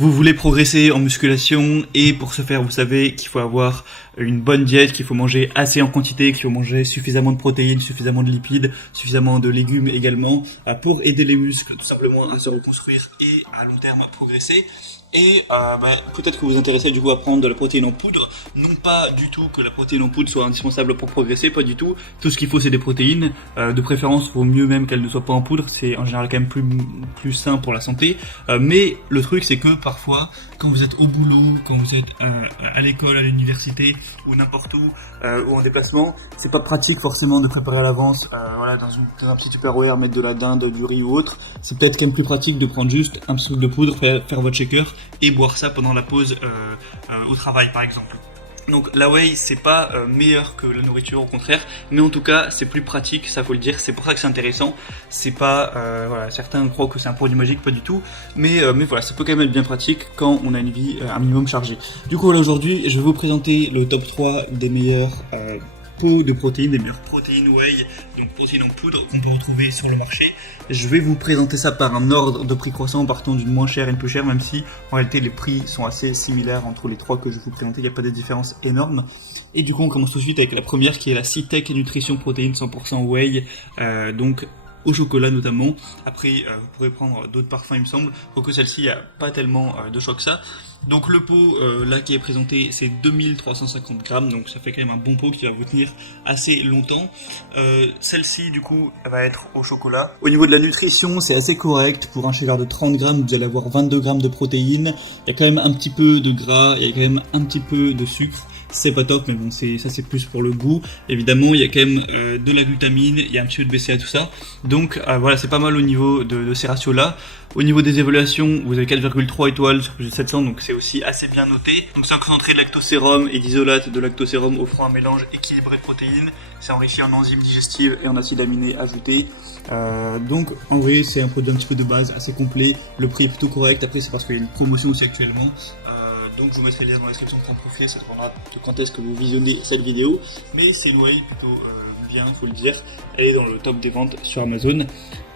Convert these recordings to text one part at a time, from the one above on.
Vous voulez progresser en musculation et pour ce faire, vous savez qu'il faut avoir une bonne diète, qu'il faut manger assez en quantité, qu'il faut manger suffisamment de protéines, suffisamment de lipides, suffisamment de légumes également pour aider les muscles tout simplement à se reconstruire et à long terme progresser. Et peut-être que vous vous intéressez du coup à prendre de la protéine en poudre. Non pas du tout que la protéine en poudre soit indispensable pour progresser, pas du tout. Tout ce qu'il faut c'est des protéines. De préférence, vaut mieux même qu'elles ne soient pas en poudre. C'est en général quand même plus sain pour la santé. Mais le truc c'est que parfois, quand vous êtes au boulot, quand vous êtes à l'école, à l'université ou n'importe où ou en déplacement, c'est pas pratique forcément de préparer à l'avance. Dans un petit Tupperware, mettre de la dinde, du riz ou autre. C'est peut-être quand même plus pratique de prendre juste un petit truc de poudre, faire votre shaker et boire ça pendant la pause au travail par exemple. Donc la whey c'est pas meilleur que la nourriture, au contraire, mais en tout cas c'est plus pratique, ça faut le dire, c'est pour ça que c'est intéressant. C'est pas certains croient que c'est un produit magique, pas du tout, mais voilà, ça peut quand même être bien pratique quand on a une vie un minimum chargée. Du coup là aujourd'hui je vais vous présenter le top 3 des meilleurs pots de protéines, des meilleures protéines whey, donc protéines en poudre qu'on peut retrouver sur le marché. Je vais vous présenter ça par un ordre de prix croissant, partant d'une moins chère et une plus chère, même si en réalité les prix sont assez similaires entre les trois que je vais vous présenter, il n'y a pas de différence énorme. Et du coup on commence tout de suite avec la première qui est la Citec Nutrition Protéines 100% whey, donc au chocolat notamment. Après vous pourrez prendre d'autres parfums il me semble, quoique celle-ci il n'y a pas tellement de choix que ça. Donc le pot là qui est présenté c'est 2350 grammes, donc ça fait quand même un bon pot qui va vous tenir assez longtemps. Celle-ci du coup elle va être au chocolat. Au niveau de la nutrition c'est assez correct, pour un shaker de 30 grammes vous allez avoir 22 grammes de protéines, il y a quand même un petit peu de gras, il y a quand même un petit peu de sucre. C'est pas top, mais bon, ça c'est plus pour le goût. Évidemment, il y a quand même de la glutamine, il y a un petit peu de BCA, tout ça. Donc voilà, c'est pas mal au niveau de ces ratios-là. Au niveau des évaluations, vous avez 4,3 étoiles sur plus de 700, donc c'est aussi assez bien noté. Donc c'est un concentré de lactosérum et d'isolate de lactosérum offrant un mélange équilibré de protéines. C'est enrichi en enzymes digestives et en acides aminés ajoutés. Donc en vrai, c'est un produit un petit peu de base, assez complet. Le prix est plutôt correct. Après, c'est parce qu'il y a une promotion aussi actuellement. Donc je vous mettrai le lien dans la description pour en profiter, ça dépendra de quand est-ce que vous visionnez cette vidéo. Mais c'est une whey plutôt bien, faut le dire. Elle est dans le top des ventes sur Amazon.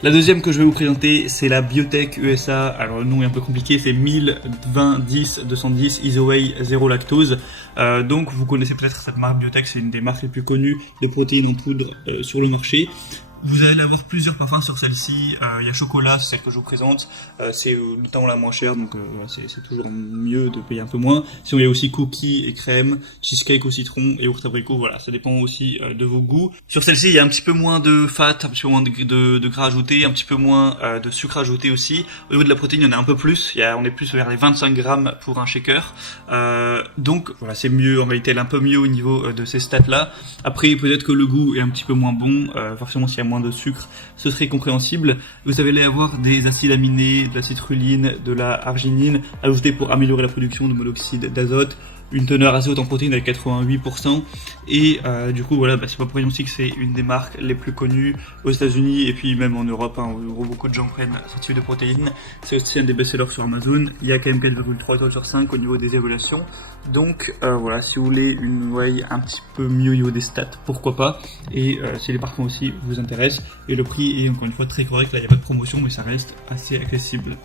La deuxième que je vais vous présenter, c'est la Biotech USA. Alors le nom est un peu compliqué, c'est 1020-10-210 IsoWhey 0 lactose. Donc vous connaissez peut-être cette marque Biotech, c'est une des marques les plus connues des protéines en poudre sur le marché. Vous allez avoir plusieurs parfums sur celle-ci. Il y a chocolat, c'est celle que je vous présente. C'est notamment la moins chère, donc c'est toujours mieux de payer un peu moins. Sinon, il y a aussi cookies et crème, cheesecake au citron et ours abricot. Voilà, ça dépend aussi de vos goûts. Sur celle-ci, il y a un petit peu moins de fat, un petit peu moins de gras ajouté, un petit peu moins de sucre ajouté aussi. Au niveau de la protéine, il y en a un peu plus. On est plus vers les 25 grammes pour un shaker. Donc voilà, c'est mieux en réalité, elle est un peu mieux au niveau de ces stats-là. Après, peut-être que le goût est un petit peu moins bon. Forcément, s'il y a moins de sucre, ce serait compréhensible. Vous allez avoir des acides aminés, de la citrulline, de la arginine ajoutés pour améliorer la production de monoxyde d'azote, une teneur assez haute en protéines avec 88%. Et du coup voilà, c'est pas pour rien aussi que c'est une des marques les plus connues aux États-Unis et puis même en Europe, où beaucoup de gens prennent ce type de protéines. C'est aussi un des best-sellers sur Amazon. Il y a quand même 4,3 étoiles sur 5 au niveau des évaluations. Donc voilà, si vous voulez une whey un petit peu mieux au niveau des stats, pourquoi pas. Et si les parfums aussi vous intéressent. Et le prix est encore une fois très correct, là il n'y a pas de promotion mais ça reste assez accessible.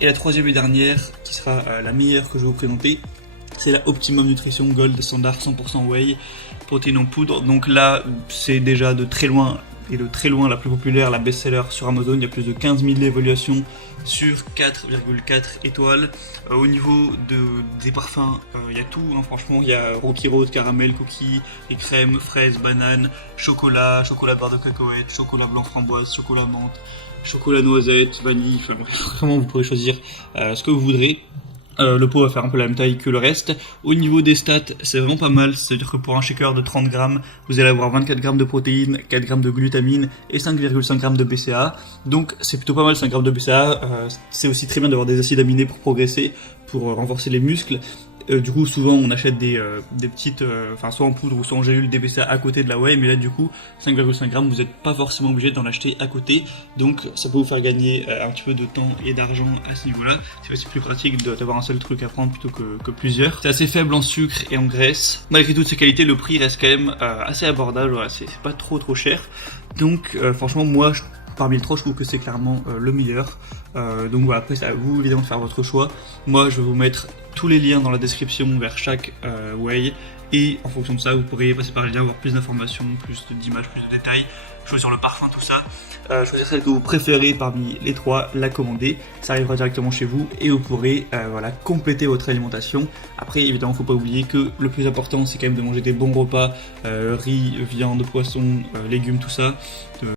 Et la troisième et dernière, qui sera la meilleure que je vais vous présenter, c'est la Optimum Nutrition Gold Standard 100% Whey, protéines en poudre. Donc là, c'est déjà de très loin la plus populaire, la best-seller sur Amazon. Il y a plus de 15 000 évaluations sur 4,4 étoiles. Au niveau des parfums, il y a tout, franchement. Il y a Rocky Road, caramel, cookies et crème, fraises, bananes, chocolat barre de cacahuètes, chocolat blanc framboise, chocolat menthe, chocolat noisette, vanille. Enfin, vraiment, vous pourrez choisir ce que vous voudrez. Le pot va faire un peu la même taille que le reste. Au niveau des stats, c'est vraiment pas mal. C'est-à-dire que pour un shaker de 30 grammes, vous allez avoir 24 grammes de protéines, 4 grammes de glutamine et 5,5 grammes de BCA. Donc c'est plutôt pas mal, 5 grammes de BCA. C'est aussi très bien d'avoir des acides aminés pour progresser, pour renforcer les muscles. Du coup, souvent on achète des petites, soit en poudre ou soit en gélule des BCA à côté de la whey, mais là du coup 5,5 grammes, vous n'êtes pas forcément obligé d'en acheter à côté, donc ça peut vous faire gagner un petit peu de temps et d'argent à ce niveau-là. C'est aussi plus pratique d'avoir un seul truc à prendre plutôt que plusieurs. C'est assez faible en sucre et en graisse. Malgré toutes ces qualités, le prix reste quand même assez abordable. Voilà, c'est pas trop cher. Donc franchement, moi parmi les trois, je trouve que c'est clairement le meilleur. Donc voilà, après c'est à vous évidemment de faire votre choix. Moi je vais vous mettre tous les liens dans la description vers chaque whey, et en fonction de ça vous pourrez passer par les liens, avoir plus d'informations, plus d'images, plus de détails, choisir le parfum, tout ça. Choisir celle que vous préférez parmi les trois, la commander, ça arrivera directement chez vous et vous pourrez voilà, compléter votre alimentation. Après évidemment faut pas oublier que le plus important c'est quand même de manger des bons repas, riz, viande, poisson, légumes, tout ça.